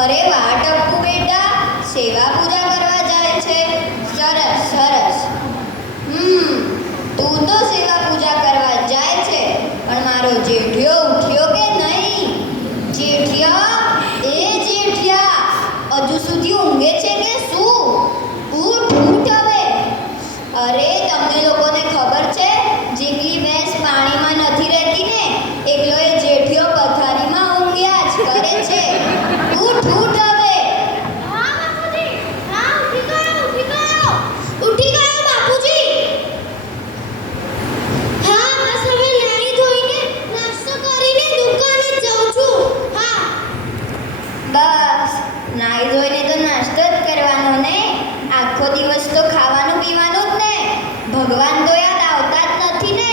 અરે વાહ ટપ્પુ બેટા, સેવા પૂજા કરવા જાય છે. સરસ સરસ. તું તો સેવા પૂજા કરવા જાય છે, પણ મારો જેઠિયો ઉઠ્યો કે નહીં? જેઠિયા, એ જેઠિયા, હજુ સુધી ઊંઘે છે કે શું? ઉઠ ઉઠ હવે. અરે તમને લોકોને ખબર છે, જેટલી ભેંસ પાણીમાં નથી રહેતી ને, એટલો એ જેઠિયો પથારીમાં ઊંઘ્યા જ કરે છે. ઉઠ ઉઠ હવે. હા બાપુજી, હા ઉઠી ગયો બાપુજી. હા બસ હવે નાહી ધોઈને નાસ્તો કરીને દુકાને જાઉં છું. હા બસ નાહી ધોઈને તો નાસ્તો જ કરવાનો ને, આખો દિવસ તો ખાવાનું પીવાનું જ ને. ભગવાન તો યાદ આવતા જ નથી ને.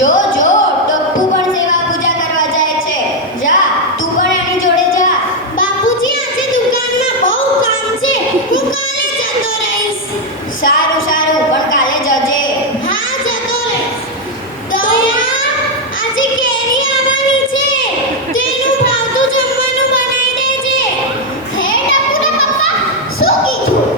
જો જો ટપ્પુ પણ સેવા પૂજા કરવા જાય છે. જા તું પણ એની જોડે જા. બાપુજી આજે દુકાનમાં બહુ કામ છે, હું કાલે જતો રહીશ. સારું સારું, પણ કાલે જજે. હા જતો રહીશ. દયા, આજે કેરી આવવાની છે, તેનું ભાવતું જમવાનું બનાવી દેજે. હે ટપુના પપ્પા, શું કીધું?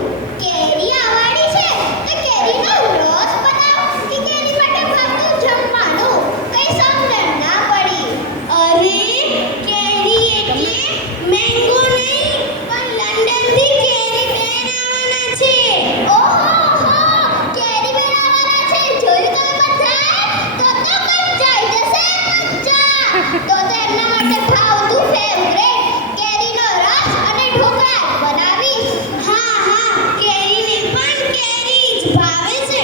કેરી આવવાની છે તો કેરીનો રસ બનાવ કે કેરી માટે ભાવતું જમવાનું? કઈ સમજણ ના પડી. અરે કેરી એટલે મેંગો નહીં, પણ લંડનથી કેરી બેન આવવાના છે. ઓહો કેરી બેન આવવાના છે, જોયું તમે બધા? તો મજા આવી જશે, મજા. તો એમના માટે ભાવતું ફેવરેટ કેરીનો રસ અને ઢોકળા બનાવીશ. હા કેરીને પણ કેરી જ ભાવે છે.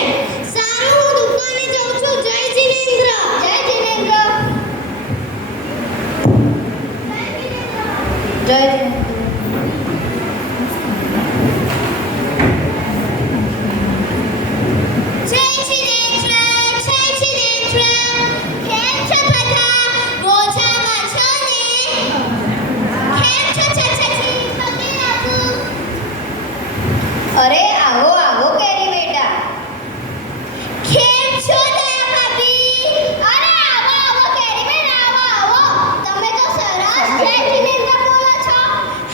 સારું, હું દુકાને જાઉં છું. જય જિનેન્દ્ર. જય જિનેન્દ્ર. જય જય. જય જિનેન્દ્ર. કેમ છો બધા? મોજામાં છો ને? કેમ છો છછછી? પગે લાગું. અરે આવો આવો કેરી બેટા. કેમ છો દયા ભાભી? અરે આવો કેરી બેન, આવો. તમે તો સરસ જય જિનેન્દ્ર બોલો છો.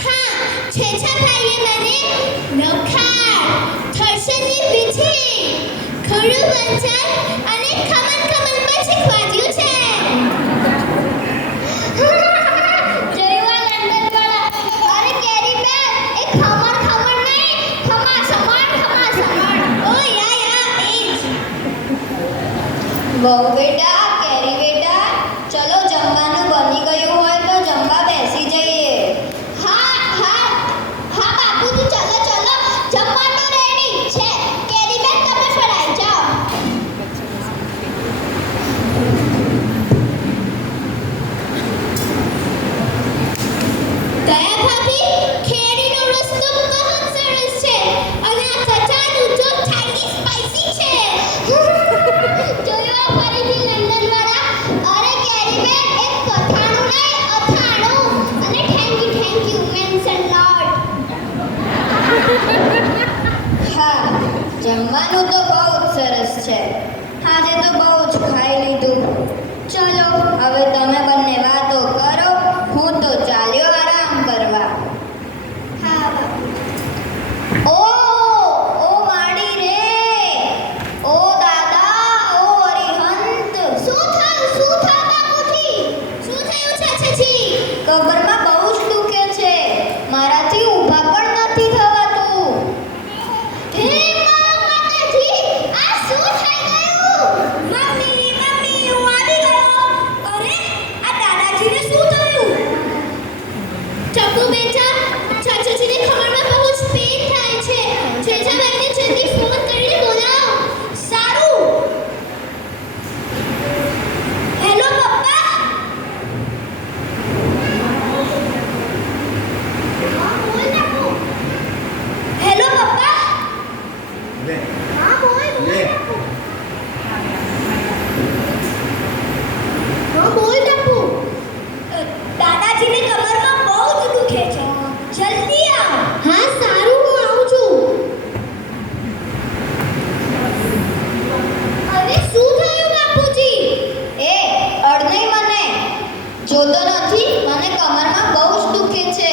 હા, છેછાભાઈએ મને નખાર, થર્સનની પીછી, ખરું વંચન અને ખમણ પણ શીખવાડ્યું છે. જોયું આ લંડનવાળા? અરે કેરી બેન, એ ખમણ નહીં, ખમા-સમણ. ઓ યા એ જ. બહુ બેટા, કેરી બેટા, ચલો જમવાનું બની ગયું હોય તો જમવા બેસી જઈએ. હા બાપુજી, ચલો જમવાનું રેડી છે. કેરી બેન તમે ફરાઈ જાઓ. દયા ભાભી, કેરીનો રસ તો બહુ સરસ છે, અને આ ચચાનું જો ચાઇનીઝ સ્પાઈસી છે. જોયું ફરીથી લંડનવાળા? અરે કેરી બેન, એક કથાણું નહીં, અથાણું. અને થેન્ક યુ મેન્શન લોટ. હા, જમવાનું તો બહુ જ સરસ છે. આજે તો બહુ જ ખાઈ લીધું. ચલો હવે તમે બંને વાતો કરો, હું તો ચાલ્યો આરામ કરવા. હા બાપુ. ઓ માડી રે, ઓ દાદા, ઓ અરિહંત. શું થયું બાપુજી? શું થયું છે છછી? કમરમાં બહુ જ દુખે છે, મારાથી ઊભા પણ નથી થવાતું. હે માતાજી, આ શું થઈ ગયું? મમ્મી હું આવી ગયો. અરે આ દાદાજીને શું થયું? ટપુ બેટા, ચાચાજીને ખમણમાં બહુ જ પેઇન થાય છે. જેજાભાઈને જલ્દી ફોન કરીને બોલાવો. સારું. હેલો પપ્પા. નથી, મને કમરમાં બહુ જ દુખે છે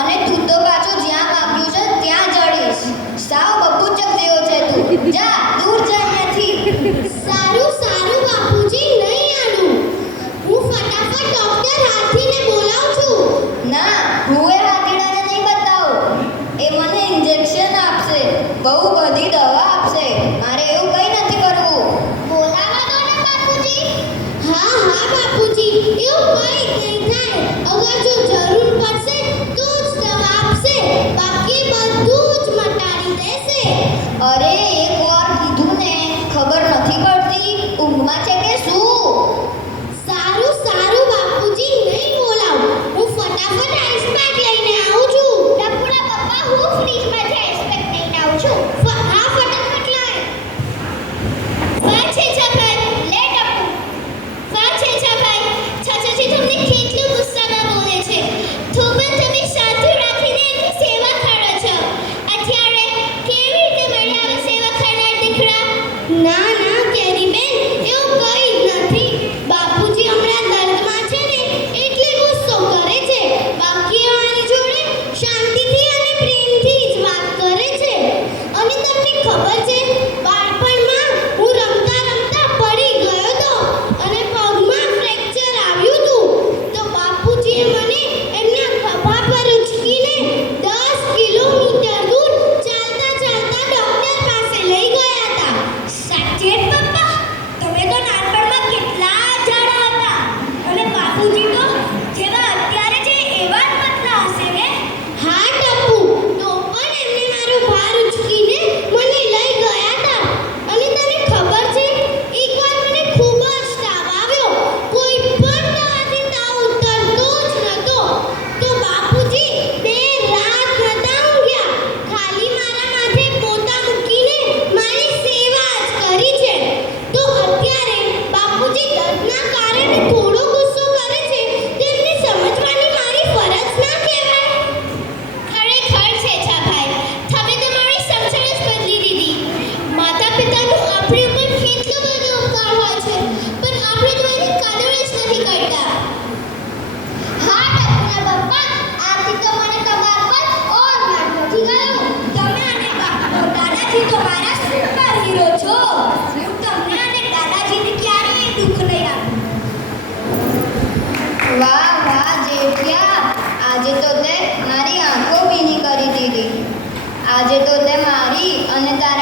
અને તું તો પાછો જ્યાં વાગ્યું છે ત્યાં જડીશ. સાવ બબૂચક જેવો છે તું. જા દૂર જા અહીંયાથી. સારું સારું બાપુજી, નહીં આનું. હું ફટાફટ ડોક્ટર હાથીને બોલાવું છું. ના, હું એ હાથીડાને નહીં બતાવું. એ મને ઇન્જેક્શન આપશે, બહુ બધી દવા આપશે. મારે એવું કંઈ નથી કરવું. બોલાવા દો ને બાપુજી. હા હા બાપુજી, એવું કંઈ નહીં થાય. અગર જો જરૂર પડશે તો જ દવા આપશે, બાકી બધું જ મટાડી દેશે. અરે એક વાર કીધું ને, ખબર નથી પડતી ઊંઘમાં છે કે શું? સારું સારું બાપુજી, નહીં બોલાવું. હું ફટાફટ આઈસ પેક લઈને આવું છું. ટપુડા પપ્પા, હું ફ્રીજમાંથી આઈસ પેક લઈને આવું છું. હા ફટાફટ લાય. વાહ છે ભાઈ, લે ટપુ. વાહ છે ભાઈ, ચાચાજી તમને કેટલું ગુસ્સામાં બોલે છે. તો પણ તમે શાંતિ રાખીને એમની સેવા કરો છો. અત્યારે કેવી રીતે મળ્યા સેવા કરનાર દીકરા? ના ના કેરીબેન, એવું કંઈ જ નથી. બાપુજી હમણાં દર્દમાં છે ને એટલે ગુસ્સો કરે છે, બાકી અમારી જોડે શાંતિથી અને પ્રેમથી જ વાત કરે છે. અને તમને ખબર છે, બાળપણમાં હું રમતા રમતા પડી ગયો હતો અને પગમાં ફ્રેક્ચર આવ્યું હતું. તો બાપુજીએ મને એમના ખભા પર ઉચકીને 10 કિલોમીટર દૂર ચાલતા ચાલતા ડોક્ટર પાસે લઈ ગયા હતા. સાચે જ પપ્પા? તમે તો નાનપણમાં કેટલા જાડા હતા અને બાપુજી તો જેવા અત્યારે છે એવા જ પતલા હશે ને? હા ટપુ, તો પણ એમને મારો ભાર ઉચકીને મને લઈ ગયા હતા. અને તને ખબર છે, એકવાર મને ખૂબ જ તાવ આવ્યો. કોઈ પણ દવાથી તાવ ઉતરતો જ નહોતો. તો બાપુજી 2 રાત નહોતા ઊંઘ્યા, ખાલી મારા માથે પોતા મૂકીને મારી સેવા જ કરી છે. તો અત્યારે બાપુજી દર્દના કારણે થોડો ગુસ્સો કરે છે, તેમને સમજવાની મારી ફરજ ના કહેવાય? ખરેખર છે છાભાઈ, તમે તમારી સમજણ જ બદલી દીધી. માતા પિતાનું આપણી ઉપર કેટલો બધો ઉપકાર હોય છે, પણ આપણે તો એની કદર જ નથી કરતા. હા ટપુના પપ્પા, આથી તો મને તમારા પર ઓર માન નથી ગયો. તમે અને દાદાજી તો મારા સુપર હીરો છો. હું તમને અને દાદાજીને ક્યારેય દુઃખ નહીં આપું. વાહ વાહ જેઠિયા, આજે તો તે મારી આંખો ભીની કરી દીધી. આજે તો તે મારી અને તારા